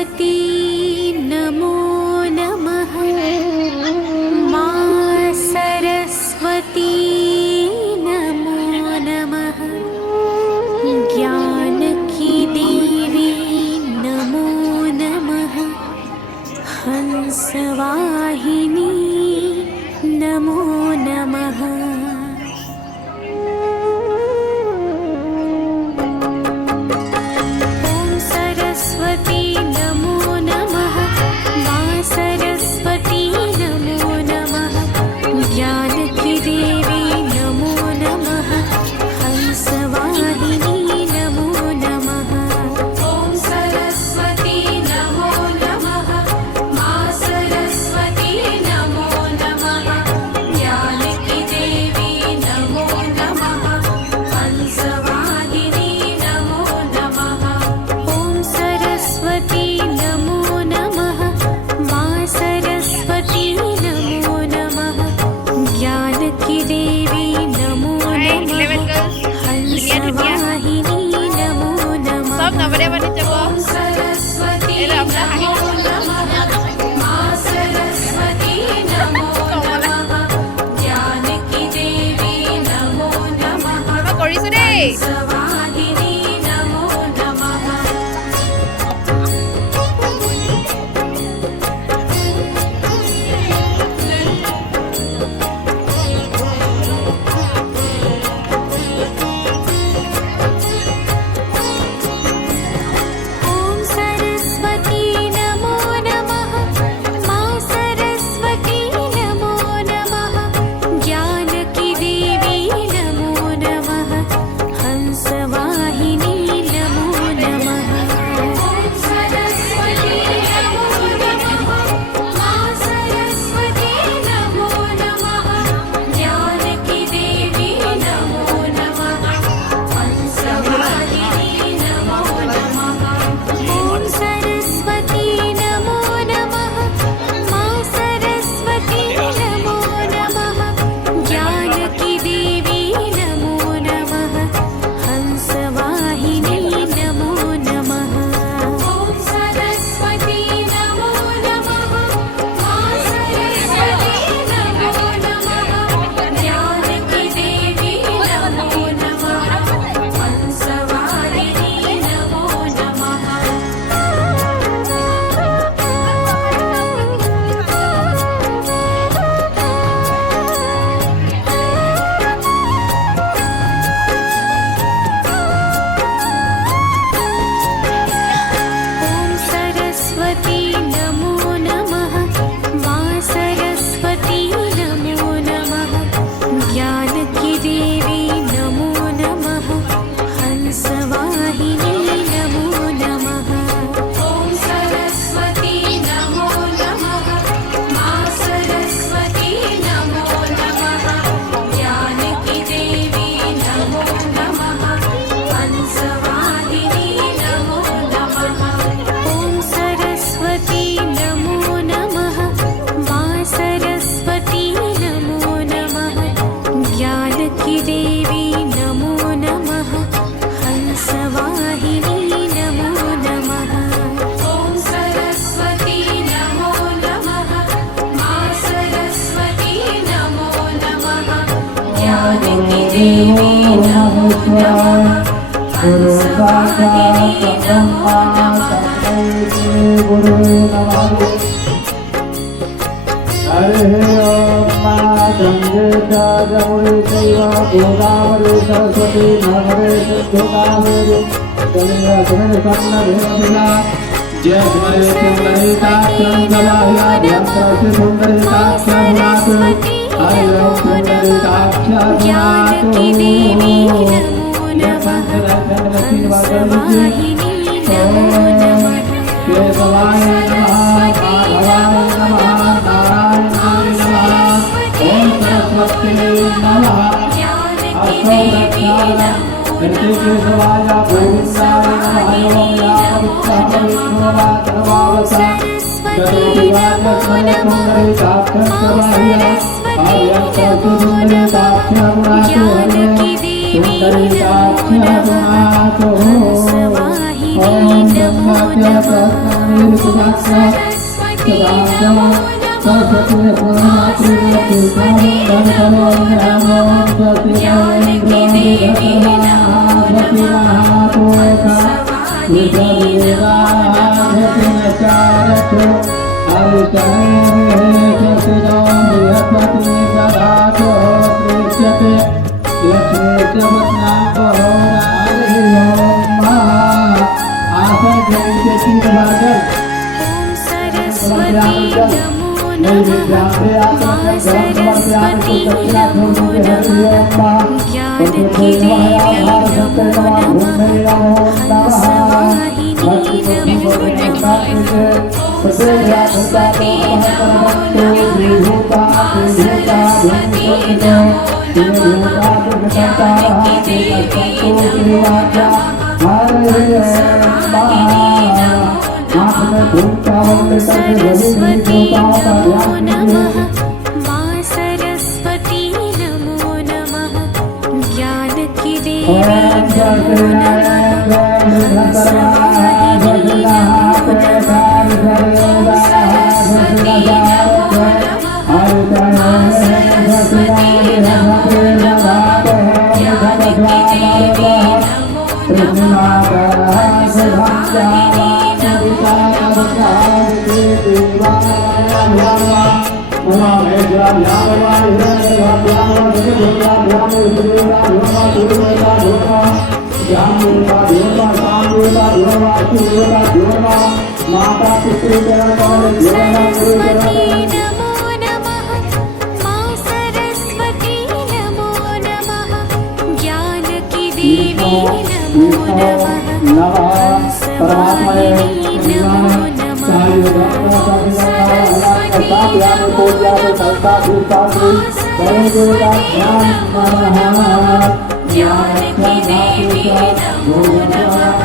सरस्वती नमो नमः। माँ सरस्वती नमो नमः। ज्ञान की देवी नमो नमः। हंसवाहिनी नमो नमः। ओम सरस्वती नमो नमः। माँ सरस्वती नमो नमः। ज्ञान की देवी नमो नमः। हंसवाहिनी नमो नमः। ओम सरस्वती नमो नमः। माँ सरस्वती नमो नमः। ज्ञान की देवी नमो नमः। हंसवाहिनी नमो नमः। ओम सरस्वती नमो नमः। माँ सरस्वती नमो नमः। ज्ञान की देवी नमो नमः। हंसवाहिनी नमो नमः। सब नवरे बने जब ओम सरस्वती नमो नमः। माँ सरस्वती नमो नमः। ज्ञान की देवी नमो नमः। কৰিছো দেই हंसवाहिनी नमो नमः। ओम सरस्वती नमो नमः। माँ सरस्वती नमो नमः। ज्ञान की देवी नमो नमः। हंसवाहिनी नमो नमः। ओम सरस्वती नमो नमः। माँ सरस्वती नमो नमः। ज्ञान की देवी नमो नमः। हंसवाहिनी नमो नमः। ओम सरस्वती नमो नमः। माँ सरस्वती नमो नमः। ज्ञान की देवी नमो नमः। हंसवाहिनी नमो नमः। ओम सरस्वती नमो नमः। माँ सरस्वती नमो नमः। ज्ञान की देवी नमो नमः। हंसवाहिनी नमो नमः। ओम सरस्वती नमो नमः। माँ सरस्वती नमो नमः। ज्ञान की देवी नमो नमः। हंसवाहिनी नमो नमः। ओम सरस्वती नमो नमः। माँ सरस्वती नमो नमः। ज्ञान की देवी नमो नमः। हंसवाहिनी नमो नमः। ओम सरस्वती नमो नमः। माँ सरस्वती नमो नमः। ज्ञान की देवी नमो नमः। हंसवाहिनी नमो नमः। ओम सरस्वती नमो नमः। माँ सरस्वती नमो नमः। ज्ञान की देवी नमो नमः। हंसवाहिनी नमो नमः। हरे गंगे जमुने चैव गोदावरी सरस्वती नर्मदे सिंधु कावेरी जलेस्मिन् सन्निधिं जय स्मरे सुंदरीकाक्षं गवाह्याद्यन्त्रस्य सुंदरीकाक्षं भुनातु हरे सुंदरीकाक्षं ज्ञान की देवी नमो नमः। हंसवाहिनी नमो नमः। केशवाय नमः माधवाय नमः नारायणाय नमः ओम सरस्वती नमः ज्ञान की देवी नमो केशवाय गोविंदाय नमः ओम सरस्वती नमो नमः। सरस्वती नमो नमः। ज्ञान की देवी नमो नमः। हंसवाहिनी नमो नमः। सरस्वती नमो नमः ज्ञान की देवी नमो नमः ओम सरस्वती नमो नमः मां सरस्वती नमो नमः ज्ञान की देवी नमो नमः हंसवाहिनी नमो नमः सरस्वती नमो नमः मां सरस्वती नमो नमः ज्ञान की देवी नमो नमः हंसवाहिनी सरस्वती नमो नमः मां सरस्वती नमो नमः ज्ञान की देवी नमो नमः हंसवाहिनी नमो नमः सरस्वती नमो नमः मां सरस्वती नमो नमः ज्ञान की देवी नमो नमः हंसवाहिनी सरस्वती नमो नमः मां सरस्वती नमो नमः ज्ञान की देवी नमो नमः हंसवाहिनी नमो नमः सरस्वती नमो नमः मां सरस्वती नमो नमः ज्ञान की देवी नमो नमः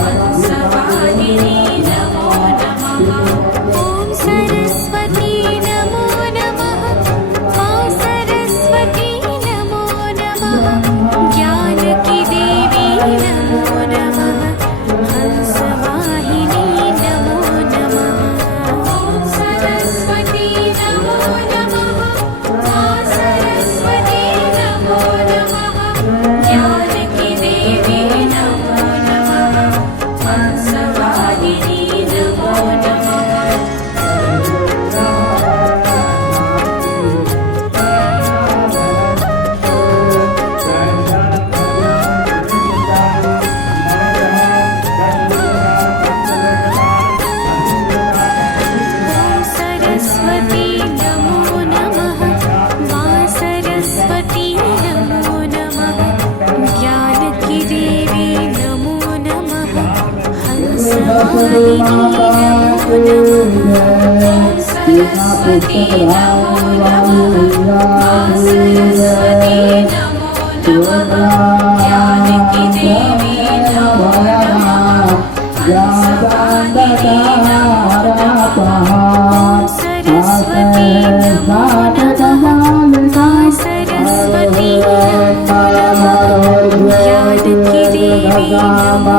हंसवाहिनी नमो नमः ओम सरस्वती नमो नमः मां सरस्वती नमो नमः ज्ञान की देवी नमो नमः हंसवाहिनी नमो नमः ओम सरस्वती नमो नमः मां सरस्वती नमो नमः ज्ञान की देवी नमो नमः हंसवाहिनी नमो नमः ओम सरस्वती नमो नमः मां सरस्वती नमो नमः ज्ञान की देवी नमो नमः हंसवाहिनी नमो नमः सरस्वती नमो नमः मां सरस्वती नमो नमः ज्ञान की देवी नमो नमः हंसवाहिनी ओम सरस्वती नमो नमः मां सरस्वती नमो नमः ज्ञान की देवी नमो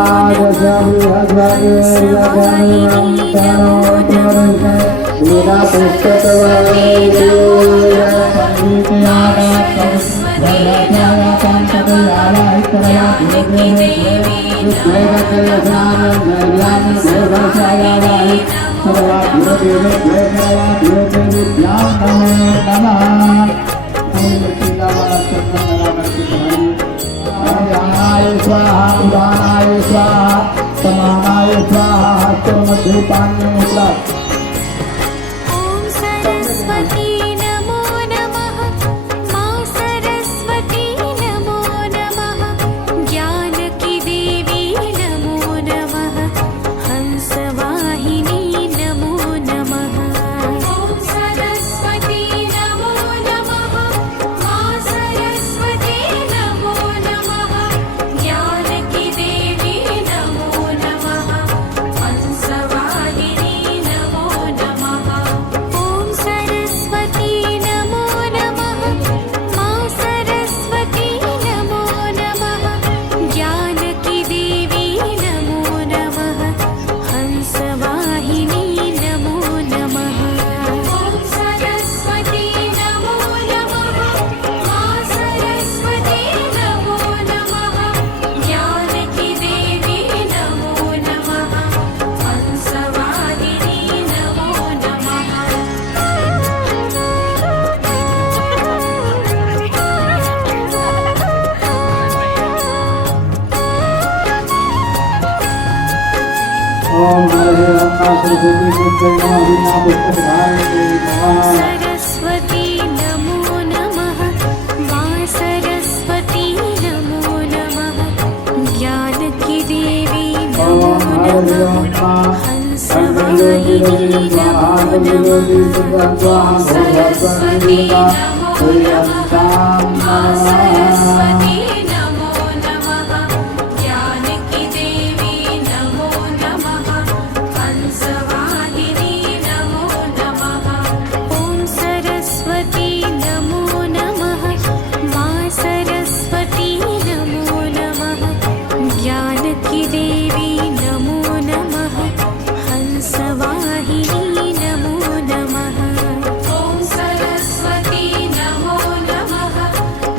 नमः हंसवाहिनी नमो नमः ज्ञान की देवी ओम सरस्वती नमो नमः मां सरस्वती नमो नमः ज्ञान की देवी नमो नमः हंसवाहिनी नमो नमः ओम सरस्वती नमो नमः मां सरस्वती नमो नमः ज्ञान की देवी नमो नमः हंसवाहिनी नमो ओम हरे राम सरस्वती पुत्र नमः पुष्पधारिणी नमः सरस्वती नमो नमः मां सरस्वती नमो नमः ज्ञान की देवी नमो ओम हरे नमः राम हंसवाहिनी नमो नमः सरस्वती नमो नमः मां सरस्वती नमो नमः ज्ञान की देवी नमो नमः हंसवाहिनी नमो नमः ॐ सरस्वती नमो नमः मां सरस्वती नमो नमः ज्ञान की देवी नमो नमः हंसवाहिनी नमो नमः ॐ सरस्वती नमो नमः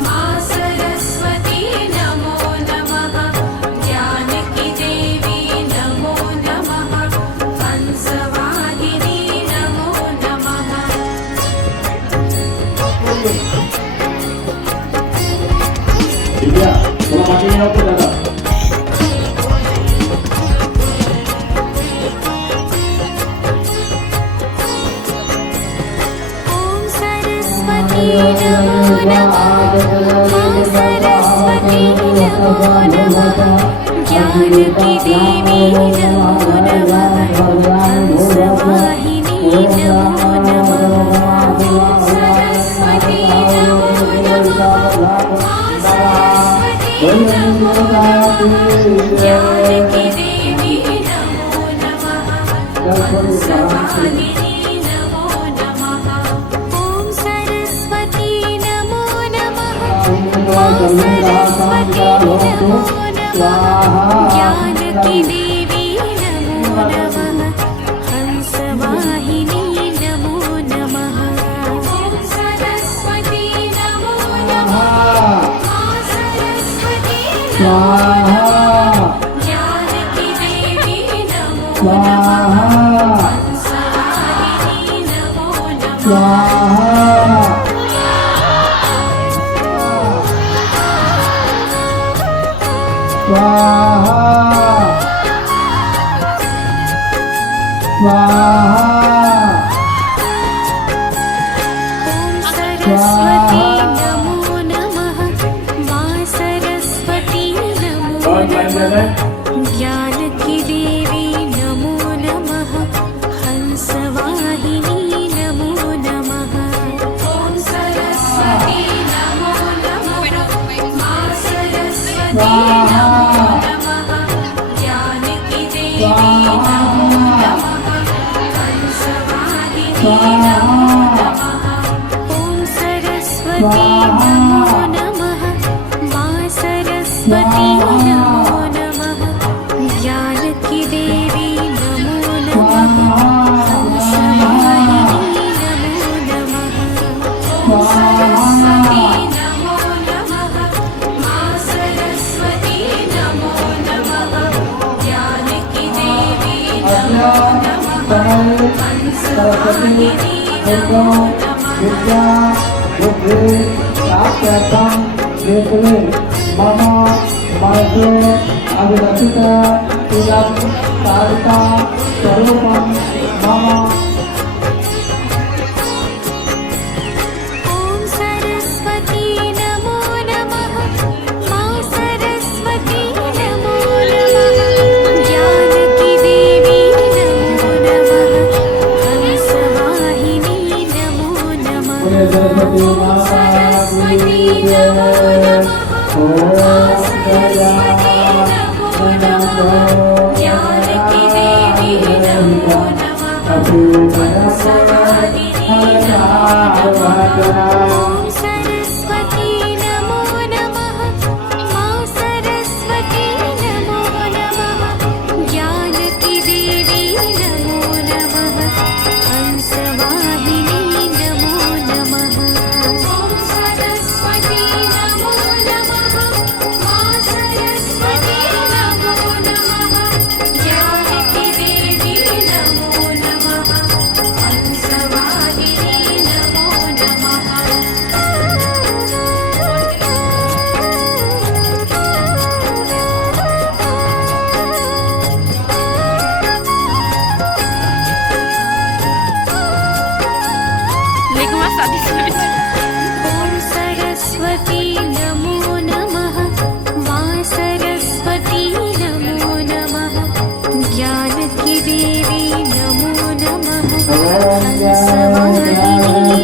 मां सरस्वती नमो नमः ज्ञान की देवी नमो नमः हंसवाहिनी नमो नमः दिव्या थोड़ा आगे आओ तो दादा ॐ सरस्वती नमो नमः मां सरस्वती नमो नमः ज्ञान की देवी नमो नमः हंसवाहिनी नमो नमः सरस्वती नमो नमः मां सरस्वती नमो नमः ज्ञान की देवी नमो नमः हंसवाहिनी नमो नमः ॐ सरस्वती नमो नमः मां सरस्वती नमो नमः ज्ञान की देवी नमो नमः हंसवाहिनी नमो नमः ॐ सरस्वती नमो नमः मां सरस्वती नमो नमः ज्ञान की देवी नमो नमः हंसवाहिनी नमो नमः ॐ सरस्वती नमो नमः मां सरस्वती नमो नमः ज्ञान की देवी नमो नमः हंसवाहिनी नमो नमः ॐ सरस्वती नमो नमः मां सरस्वती नमो नमः ज्ञान की देवी नमो नमः हंसवाहिनी नमो नमः ॐ सरस्वती नमो नमः मां सरस्वती नमो नमः ज्ञान की देवी नमो नमः हंसवाहिनी नमो नमः ॐ सरस्वती नमो नमः मां सरस्वती नमो नमः ज्ञान की देवी नमो नमः हंसवाहिनी नमो नमः विद्या बुद्धि प्राप्त्यर्थं नेत्रे मम मनसो अभिरचिता इदं कारिका स्वरूपं मम ॐ सरस्वती नमो नमः मां सरस्वती नमो नमः ज्ञान की देवी नमो नमः हंसवाहिनी नमो नमः ॐ सरस्वती नमो नमः मां सरस्वती नमो नमः ज्ञान की देवी नमो नमः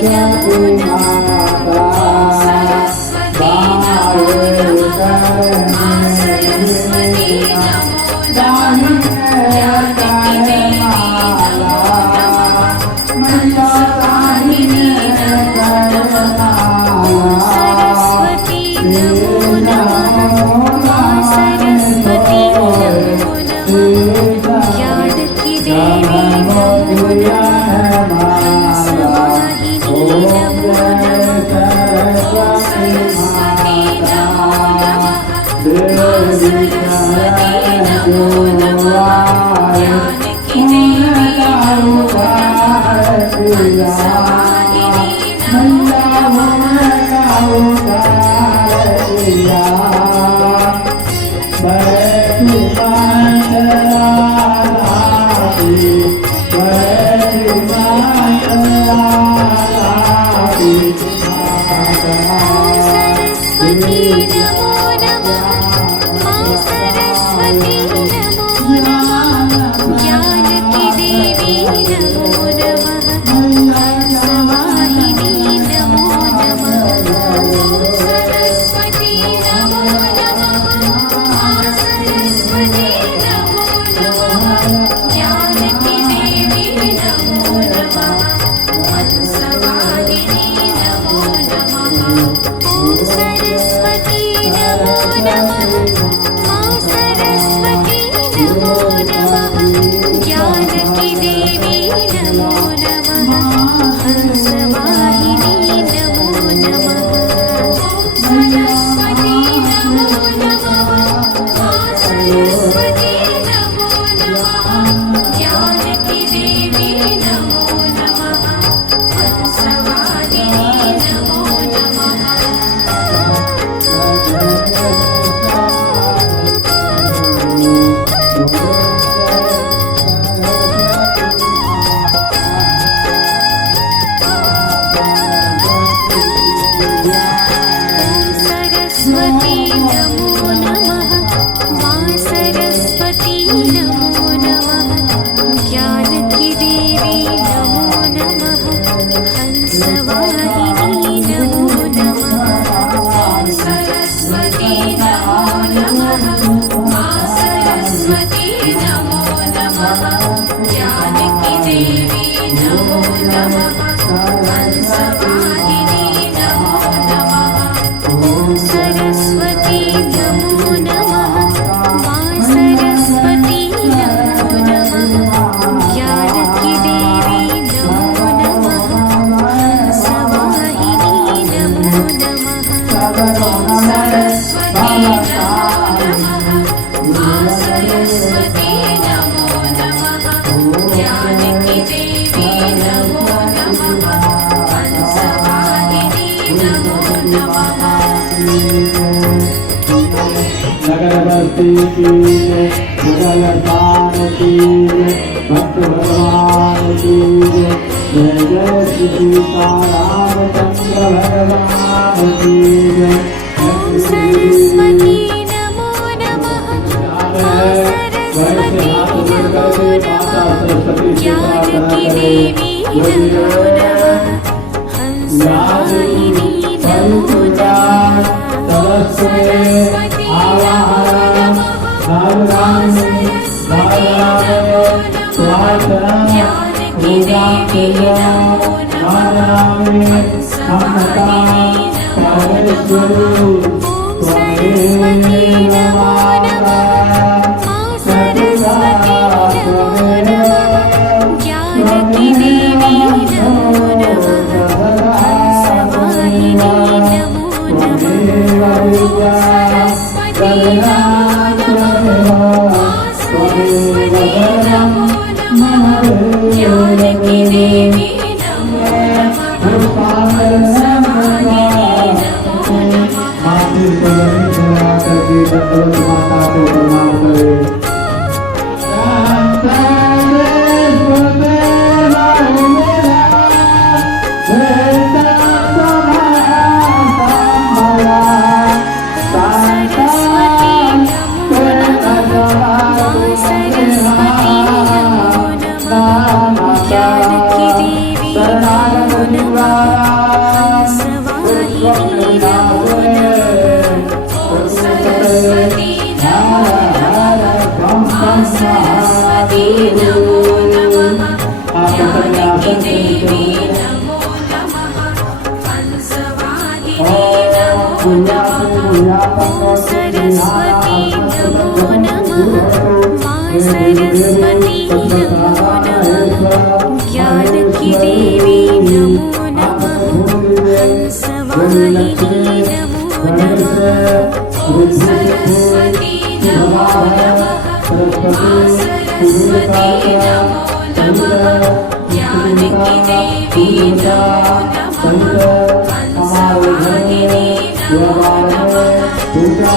नमो नमः सरस्वती नमो नमः मां सरस्वती नमो नमः जानकी देवी नमो नमः हंसवाहिनी नमो नमः सरस्वती नमो नमः मां सरस्वती नमो नमः जानकी देवी नमो नमः हंसवाहिनी नमो नमः सरस्वती नमो नमः मां सरस्वती नमो नमः जानकी देवी नमो नमः हंसवाहिनी नमो सरस्वती नमो नमः मां सरस्वती नमो नमः जानकी देवी नमो नमः हंसवाहिनी नमो नमः सरस्वती नमो नमः मां सरस्वती नमो नमः जानकी देवी नमो नमः हंसवाहिनी नमो नमः सरस्वती नमो नमः मां सरस्वती नमो नमः जानकी देवी नमो नमः हंसवाहिनी नमो नमः सरस्वती नमो नमः मां सरस्वती नमो नमः जानकी देवी नमो नमः हंसवाहिनी नमो नमः सरस्वती नमो नमः मां सरस्वती नमो नमः जानकी देवी नमो नमः हंसवाहिनी नमो नमः सरस्वती नमो नमः मां सरस्वती नमो नमः जानकी देवी नमो नमः हंसवाहिनी नमो नमः सरस्वती नमो नमः मां सरस्वती नमो नमः जानकी देवी नमो नमः हंसवाहिनी नमो नमः सरस्वती नमो नमः मां सरस्वती नमो नमः जानकी देवी नमो नमः हंसवाहिनी नमो नमः नगरवर्ती की मुगल पान की भक्त भगवान की जय जय श्री सीताराम चंद्र भगवान की सरस्वती नमो नमः मां सरस्वती नमो नमः जानकी देवी नमो नमः हंसवाहिनी नमो नमः सरस्वती नमो नमः मां सरस्वती नमो नमः जानकी देवी नमो नमः हंसवाहिनी नमो नमः सरस्वती नमो नमः मां सरस्वती नमो नमः जानकी देवी नमो नमः हंसवाहिनी नमो नमः सरस्वती नमो नमः मां सरस्वती नमो नमः जानकी देवी नमो नमः हंसवाहिनी नमो नमः सरस्वती नमो नमः जानकी देवी नमो नमः हंसवाहिनी नमो नमः ॐ सरस्वती नमो नमः मां सरस्वती नमो नमः जानकी देवी नमो नमः हंसवाहिनी नमो नमः ॐ सरस्वती नमो नमः मां सरस्वती नमो नमः जानकी देवी नमो नमः हंसवाहिनी नमो नमः पूजा